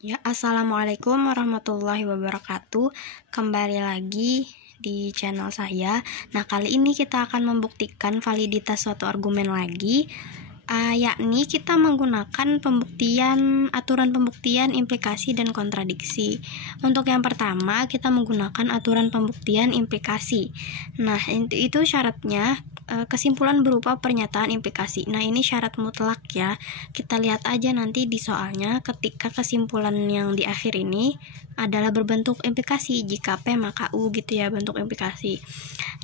Ya, assalamualaikum warahmatullahi wabarakatuh. Kembali lagi di channel saya. Nah, kali ini kita akan membuktikan validitas suatu argumen lagi, yakni kita menggunakan aturan pembuktian implikasi dan kontradiksi. Untuk yang pertama, kita menggunakan aturan pembuktian implikasi. Nah, itu syaratnya kesimpulan berupa pernyataan implikasi. Nah, ini syarat mutlak ya. Kita lihat aja nanti di soalnya, ketika kesimpulan yang di akhir ini adalah berbentuk implikasi. Jika P maka U gitu ya, bentuk implikasi.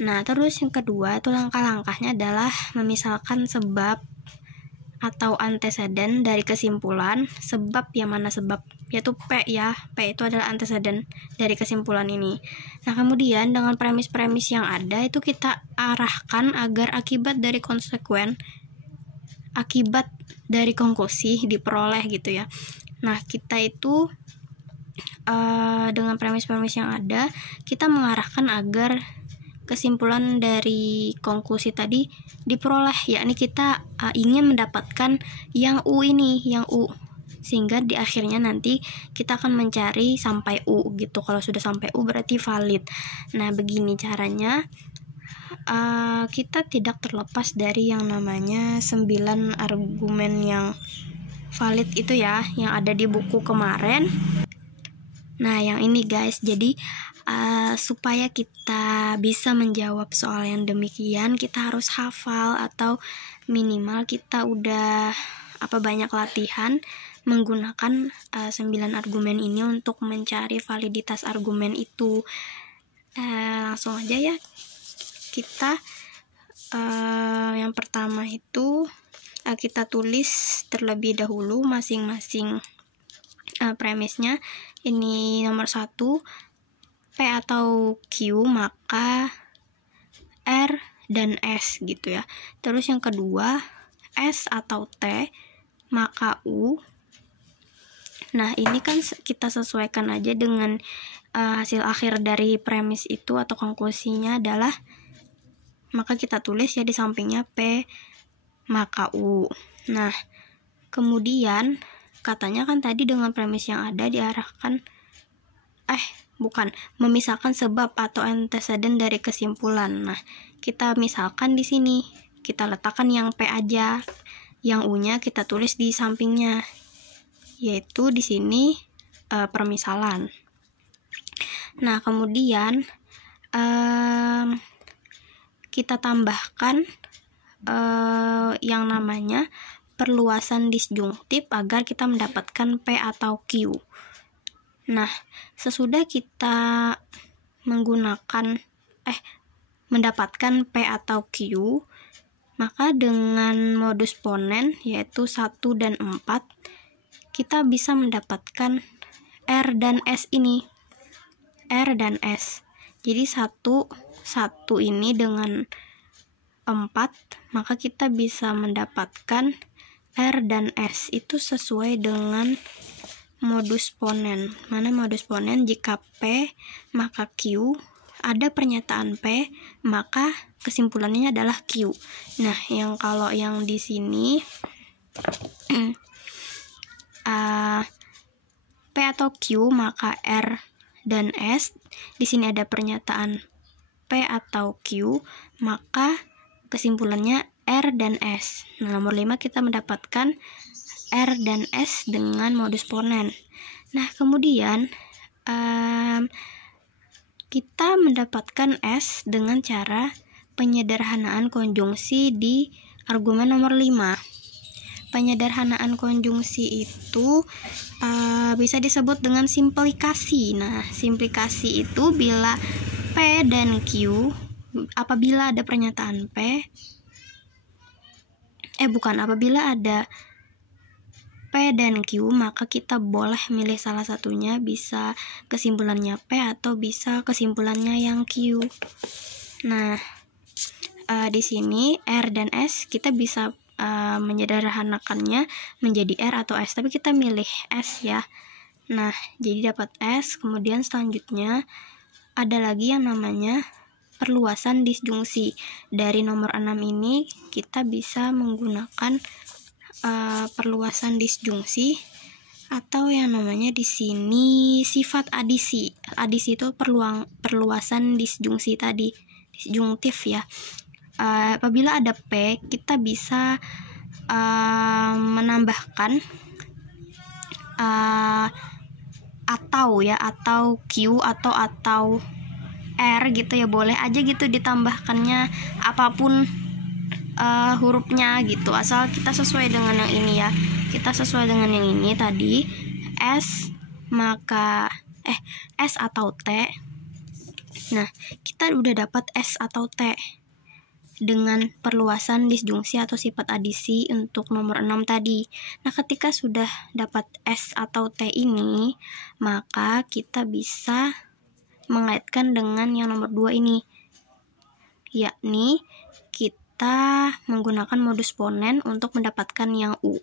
Nah, terus yang kedua itu langkah-langkahnya adalah memisalkan sebab atau anteseden dari kesimpulan. Sebab yang mana sebab? Yaitu P ya. P itu adalah anteseden dari kesimpulan ini. Nah, kemudian dengan premis-premis yang ada itu kita arahkan agar akibat dari konklusi diperoleh gitu ya. Nah, kita itu dengan premis-premis yang ada kita mengarahkan agar kesimpulan dari konklusi tadi diperoleh, yakni kita ingin mendapatkan yang U ini, yang U, sehingga di akhirnya nanti kita akan mencari sampai U gitu. Kalau sudah sampai U berarti valid. Nah, begini caranya. Kita tidak terlepas dari yang namanya 9 argumen yang valid itu ya, yang ada di buku kemarin. Nah, yang ini guys, jadi supaya kita bisa menjawab soal yang demikian, kita harus hafal atau minimal kita udah banyak latihan menggunakan 9 argumen ini untuk mencari validitas argumen itu. Langsung aja ya, kita yang pertama itu kita tulis terlebih dahulu masing-masing premisnya. Ini nomor 1, P atau Q maka R dan S gitu ya. Terus yang kedua, S atau T maka U. Nah, ini kan kita sesuaikan aja dengan hasil akhir dari premis itu atau konklusinya adalah, maka kita tulis ya di sampingnya P maka U. Nah, kemudian katanya kan tadi dengan premis yang ada diarahkan memisahkan sebab atau anteseden dari kesimpulan. Nah, kita misalkan di sini kita letakkan yang P aja, yang U-nya kita tulis di sampingnya, yaitu di sini permisalan. Nah, kemudian kita tambahkan yang namanya perluasan disjungtif agar kita mendapatkan P atau Q. Nah, sesudah kita mendapatkan P atau Q, maka dengan modus ponen yaitu 1 dan 4, kita bisa mendapatkan R dan S ini. R dan S. Jadi 1 ini dengan 4, maka kita bisa mendapatkan R dan S itu sesuai dengan modus ponen. Mana modus ponen? Jika P maka Q, ada pernyataan P maka kesimpulannya adalah Q. Nah, kalau yang di sini P atau Q maka R dan S, di sini ada pernyataan P atau Q maka kesimpulannya R dan S. Nah, nomor 5 kita mendapatkan R dan S dengan modus ponen. Nah, kemudian kita mendapatkan S dengan cara penyederhanaan konjungsi di argumen nomor 5. Penyederhanaan konjungsi itu bisa disebut dengan simplikasi. Nah, simplikasi itu bila P dan Q, apabila ada pernyataan apabila ada P dan Q, maka kita boleh milih salah satunya, bisa kesimpulannya P atau bisa kesimpulannya yang Q. Nah, di sini R dan S kita bisa menyederhanakannya menjadi R atau S, tapi kita milih S ya. Nah, jadi dapat S. Kemudian selanjutnya ada lagi yang namanya perluasan disjungsi. Dari nomor 6 ini kita bisa menggunakan perluasan disjungsi atau yang namanya di sini sifat adisi. Adisi itu perluasan disjungsi tadi, disjungtif ya. Apabila ada P, kita bisa menambahkan atau ya, atau Q atau R gitu ya, boleh aja gitu ditambahkannya apapun hurufnya gitu, asal kita sesuai dengan yang ini ya. Kita sesuai dengan yang ini tadi, S maka S atau T. Nah, kita udah dapat S atau T dengan perluasan disjungsi atau sifat adisi untuk nomor 6 tadi. Nah, ketika sudah dapat S atau T ini, maka kita bisa mengaitkan dengan yang nomor 2 ini, yakni kita menggunakan modus ponen untuk mendapatkan yang U.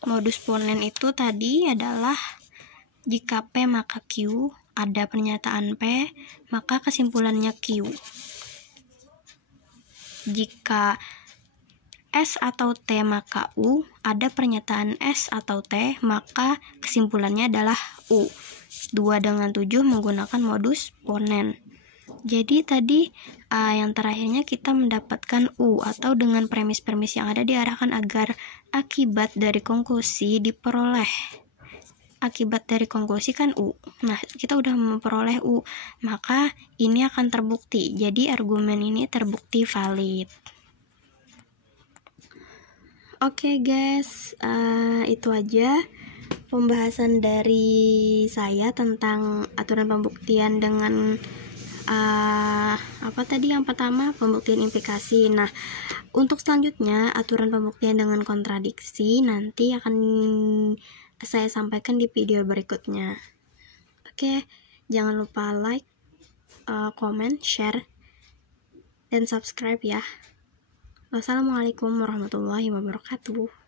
Modus ponen itu tadi adalah jika P maka Q, ada pernyataan P, maka kesimpulannya Q. Jika S atau T maka U, ada pernyataan S atau T, maka kesimpulannya adalah U. 2 dengan 7 menggunakan modus ponen. Jadi tadi yang terakhirnya kita mendapatkan U, atau dengan premis-premis yang ada diarahkan agar akibat dari konklusi diperoleh. Akibat dari konklusi kan U. Nah, kita udah memperoleh U, maka ini akan terbukti. Jadi argumen ini terbukti valid. Oke guys, itu aja pembahasan dari saya tentang aturan pembuktian dengan yang pertama, pembuktian implikasi. Nah, untuk selanjutnya aturan pembuktian dengan kontradiksi nanti akan saya sampaikan di video berikutnya. Oke, jangan lupa like, comment, share, dan subscribe ya. Wassalamualaikum warahmatullahi wabarakatuh.